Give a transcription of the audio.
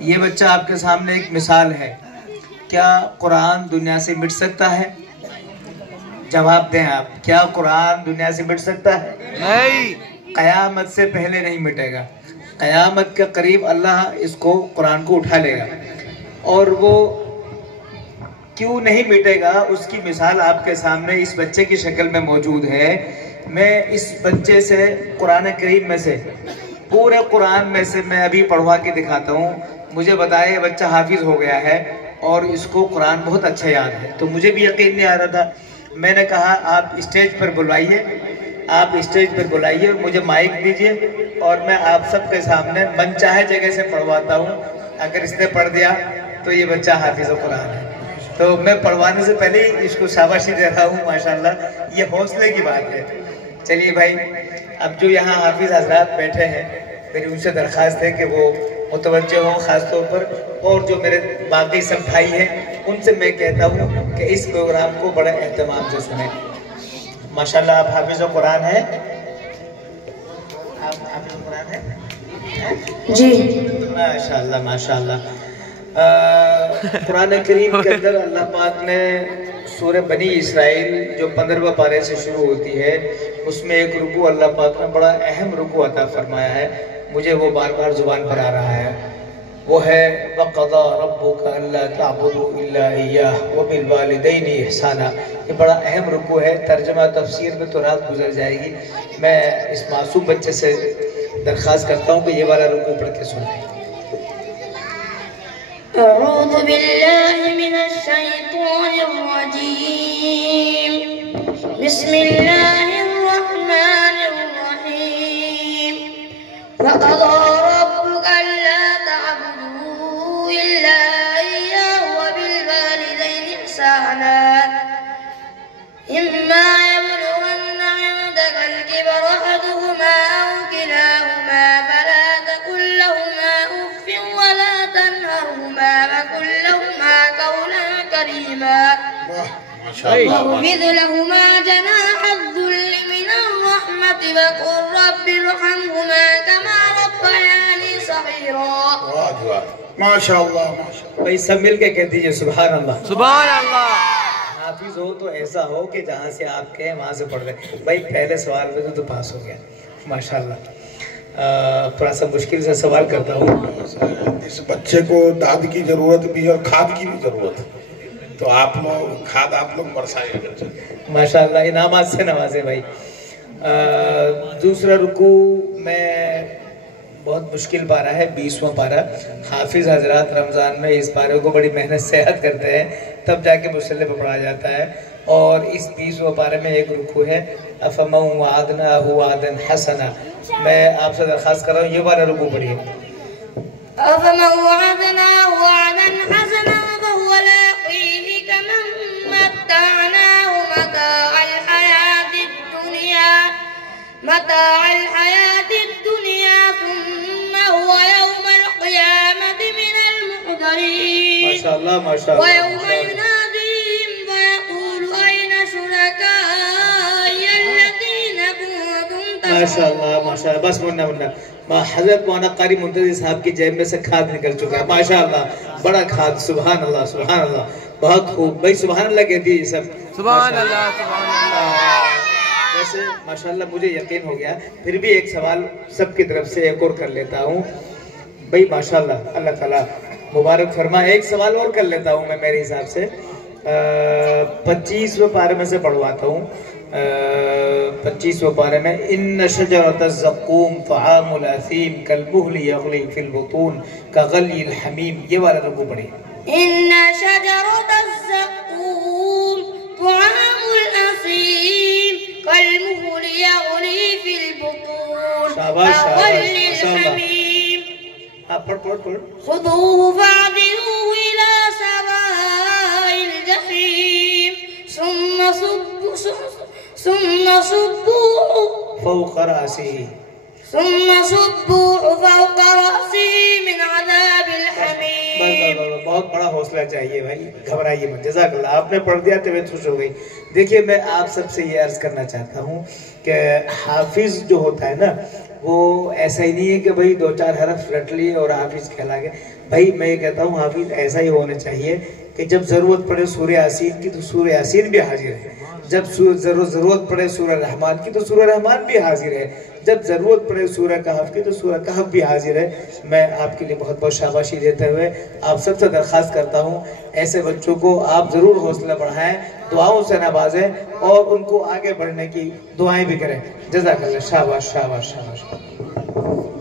یہ بچہ آپ کے سامنے ایک مثال ہے. کیا قرآن دنیا سے مٹ سکتا ہے؟ جواب دیں آپ. کیا قرآن دنیا سے مٹ سکتا ہے؟ نہیں. قیامت سے پہلے نہیں مٹے گا. قیامت کے قریب اللہ اس کو قرآن کو اٹھا لے گا. اور وہ کیوں نہیں مٹے گا اس کی مثال آپ کے سامنے اس بچے کی شکل میں موجود ہے. میں اس بچے سے قرآن کریم میں سے پورے قرآن میں سے میں ابھی پڑھوا کے دکھاتا ہوں. مجھے بتائے یہ بچہ حافظ ہو گیا ہے اور اس کو قرآن بہت اچھا یاد ہے. تو مجھے بھی یقین نہیں آ رہا تھا. میں نے کہا آپ اسٹیج پر بلوائیے, آپ اسٹیج پر بلائیے, مجھے مائک دیجئے اور میں آپ سب کے سامنے من چاہے جگہ سے پڑھواتا ہوں. اگر اس نے پڑھ دیا تو یہ بچہ حافظ قرآن ہے. تو میں پڑھوانے سے پہلے ہی اس کو شاباشی دے رہا ہوں. ماشاءاللہ یہ حوصلے کی بات ہے. چلیے بھائی, اب جو یہاں حافظ حضرات بیٹھے ہیں میری ان سے درخواست ہے کہ وہ متوجہ ہوں خاص طور پر, اور جو میرے باقی سب بھائی ہیں ان سے میں کہتا ہوں کہ اس پروگرام کو بڑے اہتمام سے سنیں. ماشاءاللہ آپ حافظ قرآن ہیں؟ آپ حافظ قرآن ہیں؟ جی ماشاءاللہ ماشاءاللہ. قرآن کریم کے اندر اللہ پاک نے سورہ بنی اسرائیل جو 15واں پارے سے شروع ہوتی ہے اس میں ایک رکوع اللہ پاک نے بڑا اہم رکوع عطا فرمایا ہے. مجھے وہ بار بار زبان پر آ رہا ہے. وہ ہے وَقَضَى رَبُّكَ أَلَّا تَعْبُدُوا إِلَّا إِيَّاهُ وَبِالْوَالِدَيْنِ إِحْسَانًا. یہ بڑا اہم رکوع ہے. ترجمہ تفسیر میں تو رات گزر جائے گی. میں اس معصوم بچے سے درخواست کرتا ہوں کہ یہ والا رکوع پڑھ کے سنائیں. أعوذ بالله من الشيطان الرجيم. بسم الله الرحمن الرحيم. وقضى ربك ألا تعبدوا إلا إياه وبالوالدين إحسانا. إما يبلغن عندك الكبر أحدهما أو كلاهما فلا تقل لهما أف ولا تنهرهما وقل لهما قولا كريما. واخفض لهما جناح الذل من الرحمة وقل رب ارحمهما كما ربياني صغيرا. ماشاءاللہ. بھائی سب مل کے کہہ دیجئے سبحان اللہ. سبحان اللہ. حافظ ہو تو ایسا ہو کہ جہاں سے آپ کہیں وہاں سے پڑھ رہے. بھائی پہلے سوال میں تو پاس ہو گیا ماشاءاللہ. تھوڑا سا مشکل سے سوال کرتا ہوں. اس بچے کو داد کی ضرورت بھی ہے اور کھاد کی بھی ضرورت ہے, تو آپ لوگ کھاد آپ لوگ برسائیں. ماشاءاللہ انعامات سے نوازے بھائی. دوسرا رکوع میں بہت مشکل پارہ ہے, 20واں پارہ. حافظ حضرات رمضان میں اس پارے کو بڑی محنت سے یاد کرتے ہیں تب جا کے مصلی پہ پڑھا جاتا ہے. اور اس 20واں پارے میں ایک رکوع ہے أَفَمَنْ وَعَدْنَاهُ وَعْدًا حَسَنًا. میں آپ سے درخواست کر رہا ہوں یہ والا رکوع پڑھیے. أَفَمَنْ وَعَدْنَاهُ وَعْدًا حَسَنًا فَهُوَ لَاقِيهِ كَمَنْ مَتَّعْنَاهُ متاع الحياة الدنيا ثم هو يوم القيامة من المحضرين. ما شاء الله ما شاء الله. ويوم يناديهم فيقول أين شركائي الذين كنتم تزعمون. ما شاء الله ما شاء الله. بس منا حضرت مولانا قاری منتظر صاحب کی جیب میں سے کھاد نکل چکا ہے ماشاءاللہ. بڑا کھاد. سبحان اللہ سبحان اللہ. بہت خوب بھائی. سبحان اللہ کہتی ہے سب. سبحان اللہ سبحان اللہ. ویسے ماشاءاللہ مجھے یقین ہو گیا. پھر بھی ایک سوال سب کی طرف سے ایک اور کر لیتا ہوں بھائی. ماشاءاللہ اللہ تعالیٰ مبارک فرما. ایک سوال اور کر لیتا ہوں میں میرے حساب سے. 25ویں پارے میں سے پڑھواتا ہوں. 25ویں پارے میں ان شجرۃ الزقوم طعام الاثیم کالمہل یغلی فی البطون کغلی الحمیم. یہ والا رکوع پڑھیے. ان شجرۃ الزقوم طعام الاثیم کالمہل یغلی فی البطون کغلی الحمیم. پڑھ پڑھ پڑھ. خذوه فاعدلوه إلى سواء الجحيم ثم صبوه فوق رأسه فوق رأسه من عذاب الحميم. بہت بہت بڑا حوصلہ چاہیے بھائی، گھبرائیے مت. جزاک اللہ، آپ نے پڑھ دیا طبیعت خوش ہو گئی. دیکھیے میں آپ سب سے یہ عرض کرنا چاہتا ہوں کہ حافظ جو ہوتا ہے نا وہ ایسا ہی نہیں ہے کہ بھائی 2-4 حرف رٹ لیے اور حافظ کہلا گئے. بھائی میں یہ کہتا ہوں حافظ ایسا ہی ہونا چاہیے کہ جب ضرورت پڑے سورہ یاسین کی تو سورہ یاسین بھی حاضر ہے، جب ضرورت پڑے سورہ رحمان کی تو سورہ رحمان بھی حاضر ہے، جب ضرورت پڑے سورہ کہف کی تو سورہ کہف بھی حاضر ہے. میں آپ کے لیے بہت بہت شاباشی دیتے ہوئے آپ سب سے درخواست کرتا ہوں ایسے بچوں کو آپ ضرور حوصلہ بڑھائیں، دعاؤں سے نوازیں اور ان کو آگے بڑھنے کی دعائیں بھی کریں. جزاک اللہ. شاباش شاباش شاباش.